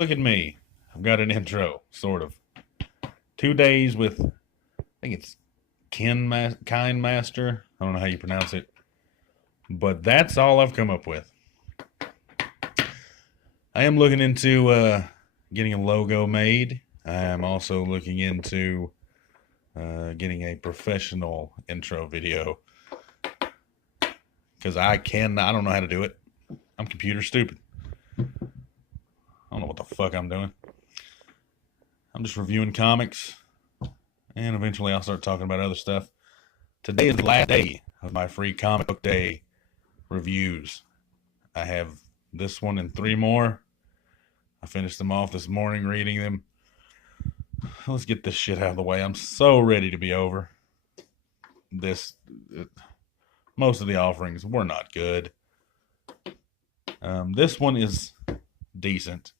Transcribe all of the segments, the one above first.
Look at me. I've got an intro, sort of. 2 days with, I think it's Kind Master. I don't know how you pronounce it. But that's all I've come up with. I am looking into getting a logo made. I am also looking into getting a professional intro video. Because I don't know how to do it. I'm computer stupid. I don't know what the fuck I'm doing. I'm just reviewing comics, and eventually I'll start talking about other stuff. Today is the last day of my free comic book day reviews. I have this one and 3 more. I finished them off this morning reading them. Let's get this shit out of the way. I'm so ready to be over. Most of the offerings were not good. This one is decent.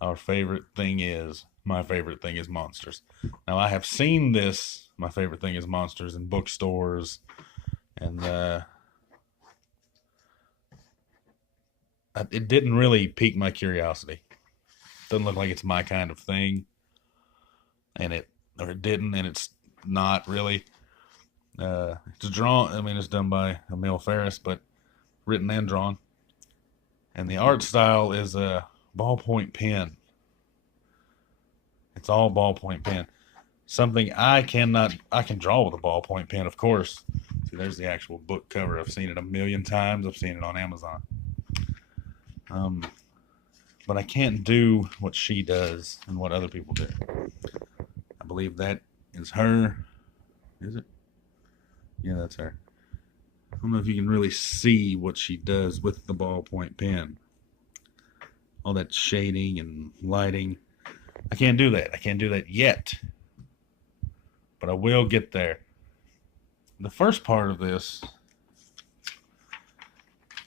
My favorite thing is Monsters. Now, I have seen this, My Favorite Thing is Monsters, in bookstores, and it didn't really pique my curiosity. Doesn't look like it's my kind of thing, it didn't, and it's not really. It's drawn, it's done by Emil Ferris, but written and drawn. And the art style is a ballpoint pen. It's all ballpoint pen. Something I can draw with a ballpoint pen, of course. See, there's the actual book cover. I've seen it a million times. I've seen it on Amazon. But I can't do what she does and what other people do. I believe that is her. Is it? Yeah, that's her. I don't know if you can really see what she does with the ballpoint pen. All that shading and lighting. I can't do that. I can't do that yet. But I will get there. The first part of this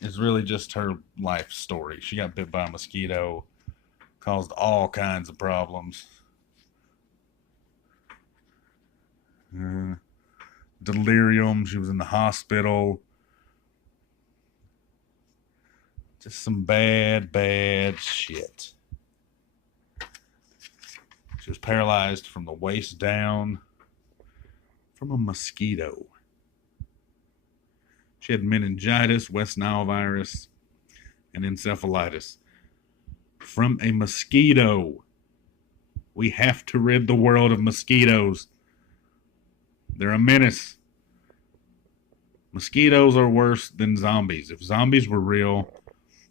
is really just her life story. She got bit by a mosquito, caused all kinds of problems. Delirium. She was in the hospital. Just some bad shit. She was paralyzed from the waist down from a mosquito. She had meningitis, West Nile virus, and encephalitis from a mosquito. We have to rid the world of mosquitoes. They're a menace. Mosquitoes are worse than zombies. If zombies were real,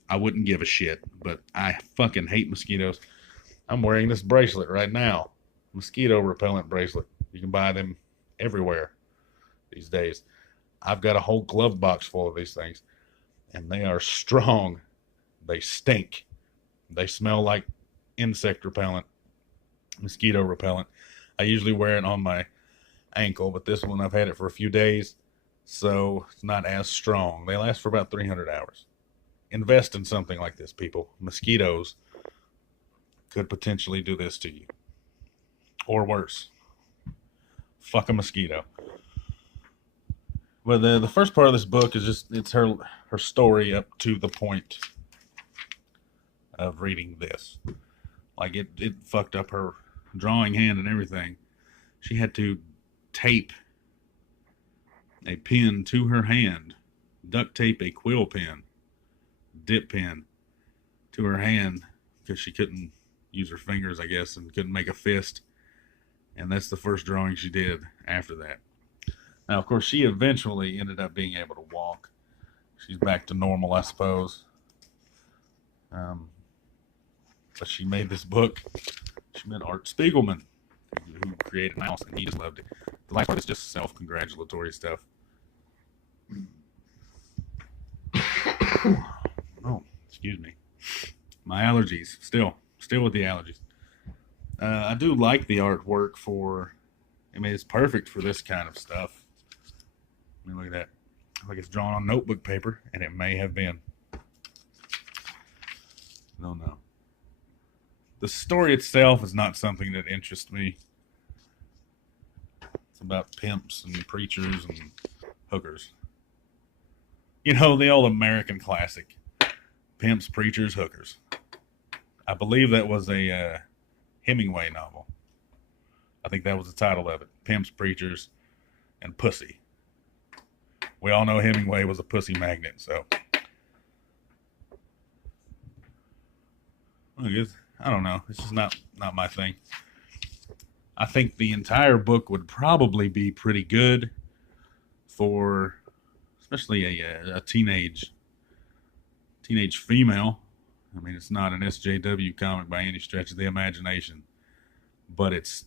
I wouldn't give a shit. But I fucking hate mosquitoes. I'm wearing this bracelet right now. Mosquito repellent bracelet. You can buy them everywhere these days. I've got a whole glove box full of these things. And they are strong. They stink. They smell like insect repellent. Mosquito repellent. I usually wear it on my ankle, but this one I've had it for a few days, so it's not as strong. They last for about 300 hours. Invest in something like this, people. Mosquitoes could potentially do this to you. Or worse. Fuck a mosquito. But the first part of this book is just, it's her story up to the point of reading this. Like, it fucked up her drawing hand and everything. She had to tape a pen to her hand, duct tape a quill pen, dip pen to her hand because she couldn't use her fingers, I guess, and couldn't make a fist. And that's the first drawing she did after that. Now, of course, she eventually ended up being able to walk. She's back to normal, I suppose. But she made this book. She met Art Spiegelman, who created Mouse, and he just loved it. The last part is just self-congratulatory stuff. Oh, excuse me. My allergies. Still with the allergies. I do like the artwork it's perfect for this kind of stuff. I mean, look at that. Like it's drawn on notebook paper, and it may have been. I don't know. The story itself is not something that interests me. It's about pimps and preachers and hookers. You know, the old American classic. Pimps, preachers, hookers. I believe that was a Hemingway novel. I think that was the title of it. Pimps, Preachers, and Pussy. We all know Hemingway was a pussy magnet, so I don't know. It's just not my thing. I think the entire book would probably be pretty good for, especially a teenage female. I mean, it's not an SJW comic by any stretch of the imagination, but it's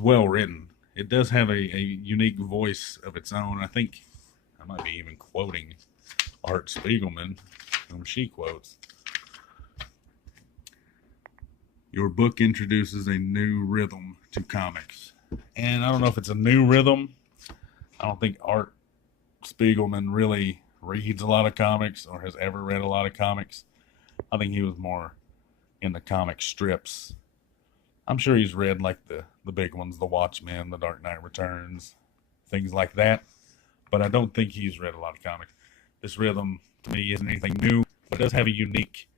well written. It does have a unique voice of its own. I think I might be even quoting Art Spiegelman, whom she quotes. Your book introduces a new rhythm to comics. And I don't know if it's a new rhythm. I don't think Art Spiegelman really reads a lot of comics or has ever read a lot of comics. I think he was more in the comic strips. I'm sure he's read like the big ones, The Watchmen, The Dark Knight Returns, things like that. But I don't think he's read a lot of comics. This rhythm, to me, isn't anything new, but it does have a unique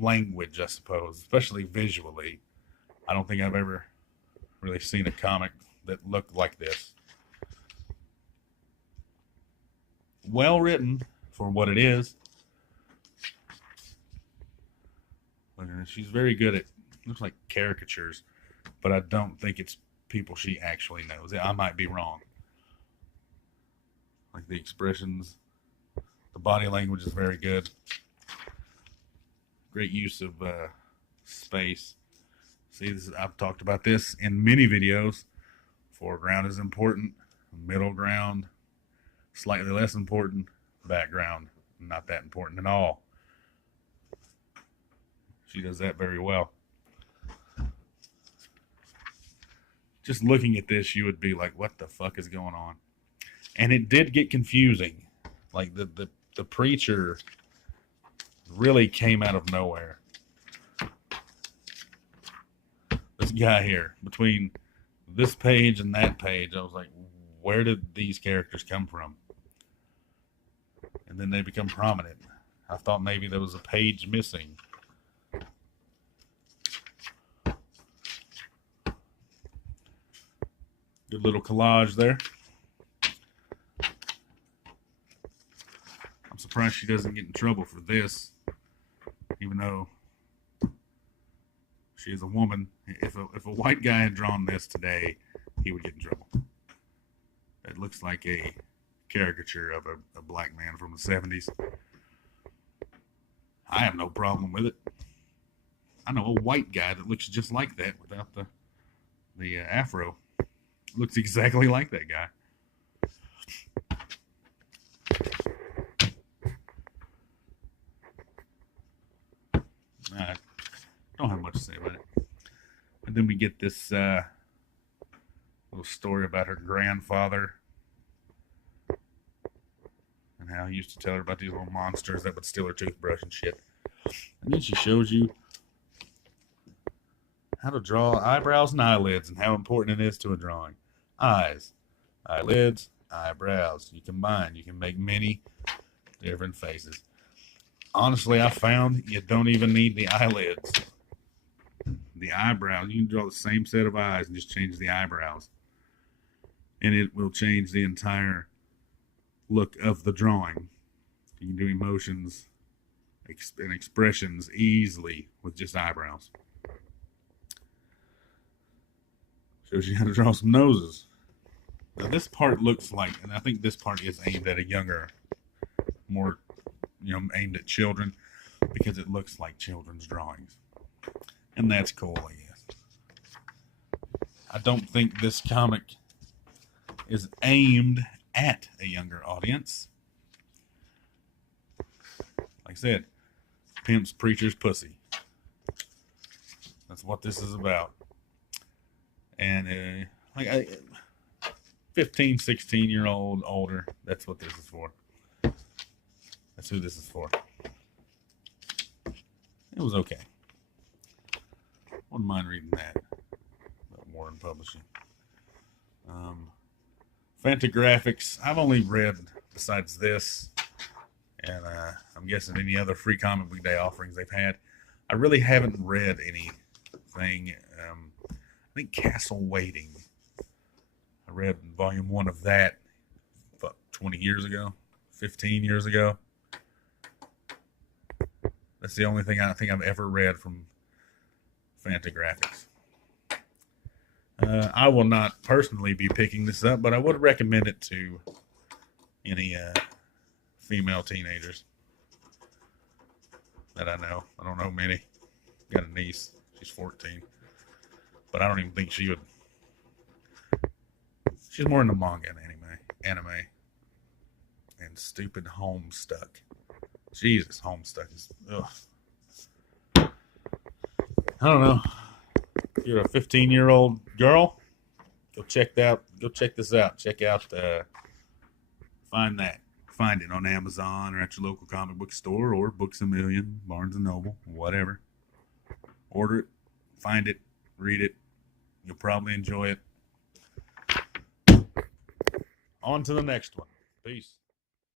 language, I suppose, especially visually. I don't think I've ever really seen a comic that looked like this. Well written for what it is. She's very good at, looks like caricatures, but I don't think it's people she actually knows. I might be wrong. Like the expressions, the body language is very good. Great use of space. See, I've talked about this in many videos. Foreground is important. Middle ground, slightly less important. Background, not that important at all. She does that very well. Just looking at this, you would be like, what the fuck is going on? And it did get confusing. Like the preacher really came out of nowhere. This guy here, between this page and that page, I was like, where did these characters come from? And then they become prominent. I thought maybe there was a page missing. Good little collage there. I'm surprised she doesn't get in trouble for this, even though she is a woman. If a white guy had drawn this today, he would get in trouble. It looks like a caricature of a black man from the 70s. I have no problem with it. I know a white guy that looks just like that without the afro. Looks exactly like that guy. I don't have much to say about it. And then we get this little story about her grandfather and how he used to tell her about these little monsters that would steal her toothbrush and shit. And then she shows you how to draw eyebrows and eyelids and how important it is to a drawing. Eyes, eyelids, eyebrows. You combine, you can make many different faces. Honestly, I found you don't even need the eyelids. The eyebrows, you can draw the same set of eyes and just change the eyebrows. And it will change the entire look of the drawing. You can do emotions and expressions easily with just eyebrows. Shows you how to draw some noses. Now this part looks like, and I think this part is aimed at a younger, more, aimed at children, because it looks like children's drawings. And that's cool, I guess. I don't think this comic is aimed at a younger audience. Like I said, pimps, preachers, pussy. That's what this is about. And 15, 16-year-old, older, that's what this is for. That's who this is for. It was okay. Wouldn't mind reading that. About Warren Publishing. Fantagraphics, I've only read, besides this And I'm guessing any other free comic book day offerings they've had. I really haven't read anything. I think Castle Waiting. I read volume 1 of that 20 years ago, 15 years ago. That's the only thing I think I've ever read from Fantagraphics. I will not personally be picking this up, but I would recommend it to any female teenagers that I know. I don't know many. Got a niece. She's 14. But I don't even think she would. She's more into manga and anime. And stupid Homestuck. Jesus, Homestuck is, ugh. I don't know. If you're a 15-year-old girl, go check this out. Check out, find it on Amazon or at your local comic book store or Books A Million, Barnes & Noble, whatever. Order it, find it, read it. You'll probably enjoy it. On to the next one. Peace.